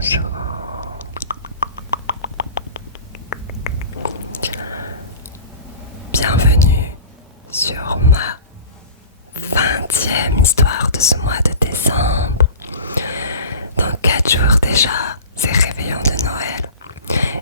Bonjour. Bienvenue sur ma 20e histoire de ce mois de décembre. Dans 4 jours déjà, c'est réveillon de Noël.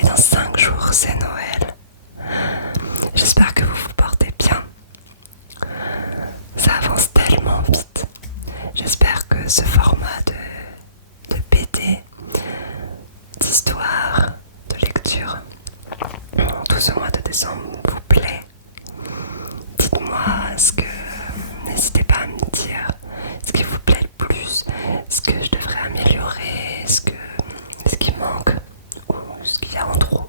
Et dans 5 jours, c'est Noël. J'espère que vous vous portez bien. Ça avance tellement vite. J'espère que ce format de BD, d'histoire, de lecture, tout ce mois de décembre vous plaît. Dites-moi n'hésitez pas à me dire ce qui vous plaît le plus, ce que je devrais améliorer, ce qui manque ou ce qu'il y a en trop.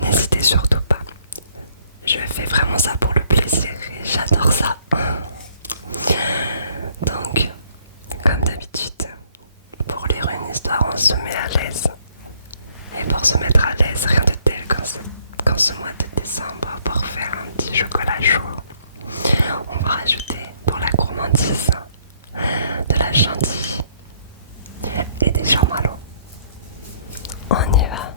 N'hésitez surtout pas. Je fais vraiment ça pour le plaisir et j'adore ça. Donc, comme d'habitude, pour lire une histoire, on se met à l'aise. Et pour se mettre à l'aise, rien de tel qu'en ce mois de décembre, pour faire un petit chocolat chaud. On va rajouter pour la gourmandise de la chantilly et des chamallows. On y va.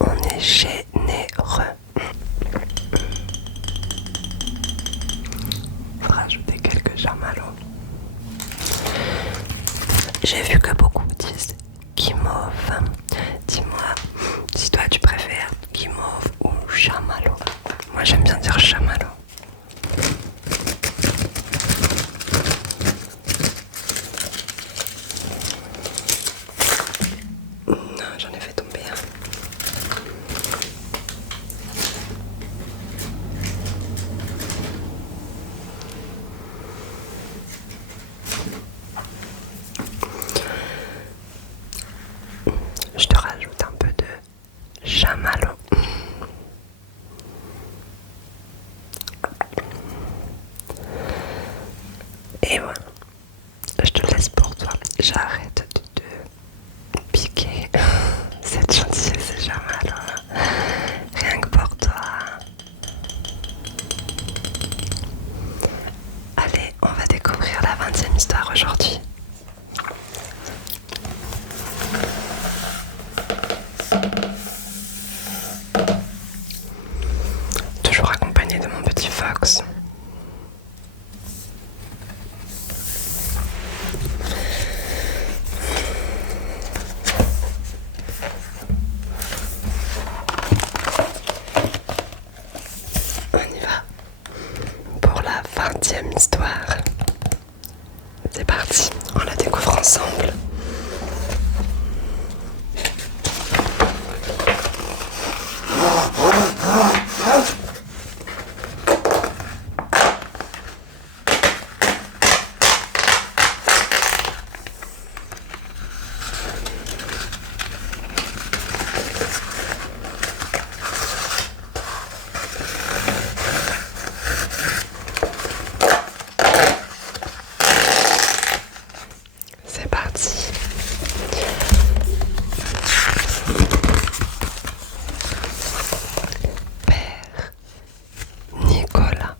On est généreux. Faut rajouter quelques chamallows. J'ai vu que beaucoup disent guimauve. Dis-moi si toi tu préfères guimauve ou chamallow. Moi j'aime bien dire chamallow. Non, j'en ai fait tomber un. Je te rajoute un peu de chamallow. Et voilà, je te laisse pour toi. J'arrête de te piquer cette gentillesse, c'est chamallow. Rien que pour toi. Allez, on va découvrir la 20e histoire aujourd'hui. Toujours accompagné de mon petit fox. On y va pour la 20e histoire. C'est parti, on la découvre ensemble. C'est parti. Père Nicolas.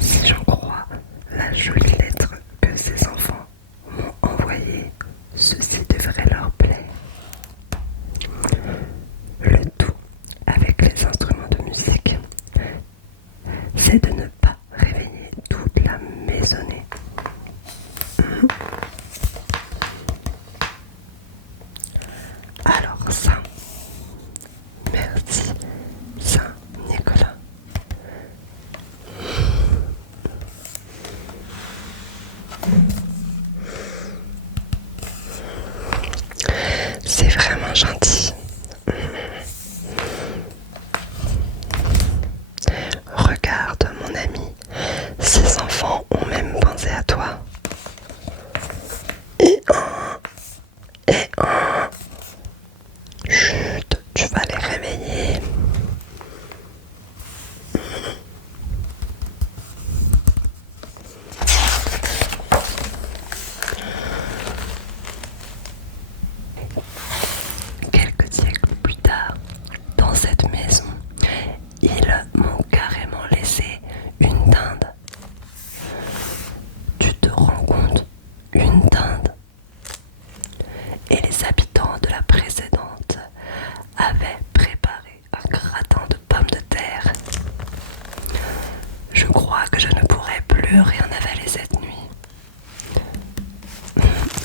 Si j'en crois la jolie lettre que ses enfants m'ont envoyée, ceci devrait leur plaire. Le tout avec les instruments de musique, c'est de ne pas réveiller toute la maisonnée. Alors ça, merci Saint-Nicolas. C'est vraiment gentil. Regarde mon ami, ces enfants ont même pensé à toi. Et chut, tu vas les réveiller. cette maison, ils m'ont carrément laissé une dinde. Tu te rends compte? Une dinde. Et les habitants de la précédente avaient préparé un gratin de pommes de terre. Je crois que je ne pourrai plus rien avaler cette nuit.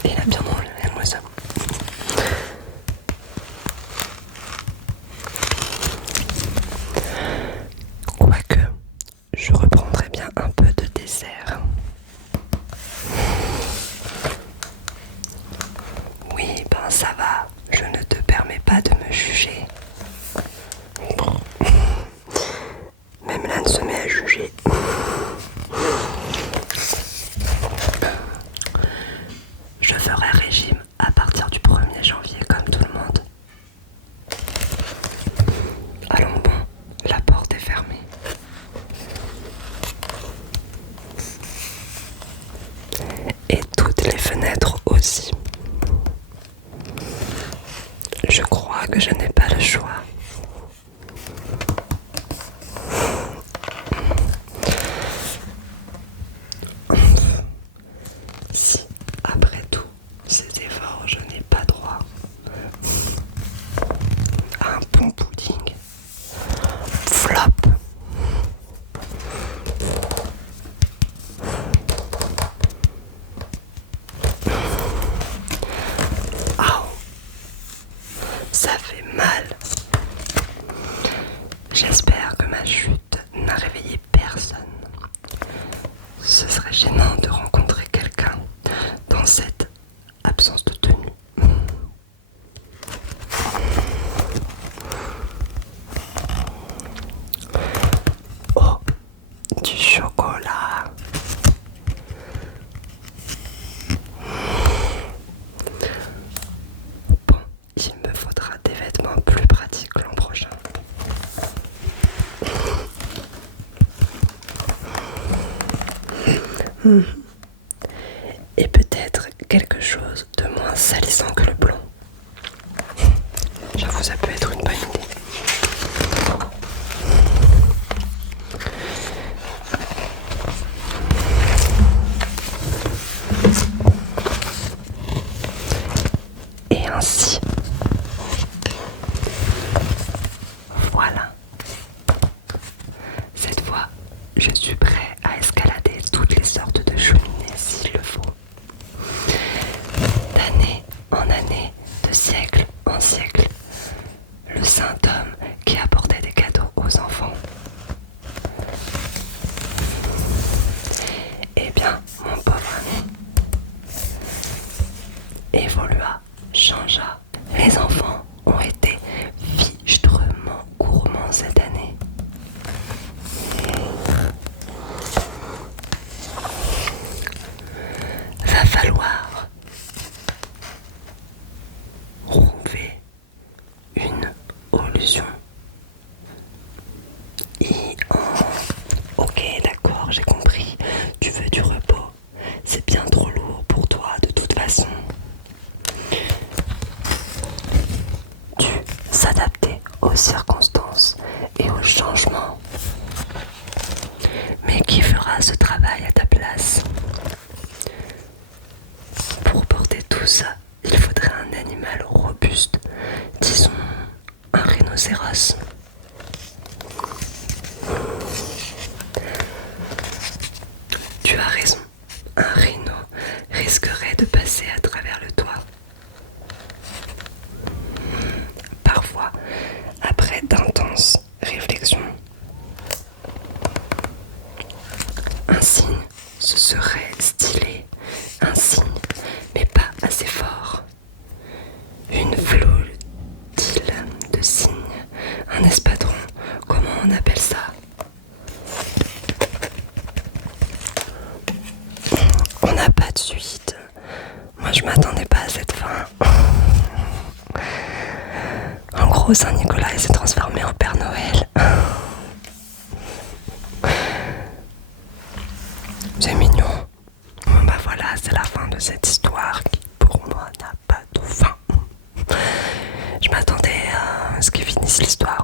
Il a bien mangé, moi ça. Quoique, je reprendrai bien un peu de dessert. Oui, ben ça va, je ne te permets pas de me juger. Même l'âne se met à juger. Je ferai régime à partir du 1er janvier comme tout le monde. Allons bon, la porte est fermée. Et toutes les fenêtres aussi. Je crois que je n'ai pas le choix. Si, après tout, ces efforts, je n'ai pas droit à un bon pudding. Flop. Ah, ça fait mal. J'espère que ma chute n'a réveillé personne. Ce serait gênant de rencontrer quelqu'un dans cette absence de tenue. Oh, du chocolat. Bon, il me faudra des vêtements plus pratiques l'an prochain. Et peut-être quelque chose de moins salissant que le blanc. J'avoue, ça peut être une bonne idée. Et ainsi, voilà. Cette fois, je suis prêt à escalader toutes les sortes de cheminées s'il le faut. D'année en année, de siècle en siècle, le saint homme qui apportait des cadeaux aux enfants. Eh bien, mon pauvre ami, évolua, changea. Les enfants ont été fichtrement gourmands cette année. Va falloir trouver une illusion. Ok, d'accord, j'ai compris. Tu veux du repos. C'est bien trop lourd pour toi de toute façon. Tu s'adapter aux circonstances et aux changements. Mais qui fera ce travail à ta place? Pour porter tout ça, il faudrait un animal robuste, disons un rhinocéros. Tu as raison, un rhino risquerait de passer à travers le toit. Parfois, après d'intenses réflexions, un cygne, ce serait stylé. Un cygne, mais pas assez fort. Une flottille de cygnes, un espadron, comment on appelle ça? On n'a pas de suite. Moi je m'attendais pas à cette fin. En gros, Saint-Nicolas s'est transformé en Père Noël. C'est mignon. Bon, bah voilà, c'est la fin de cette histoire qui pour moi n'a pas de fin. Je m'attendais à ce qu'il finisse l'histoire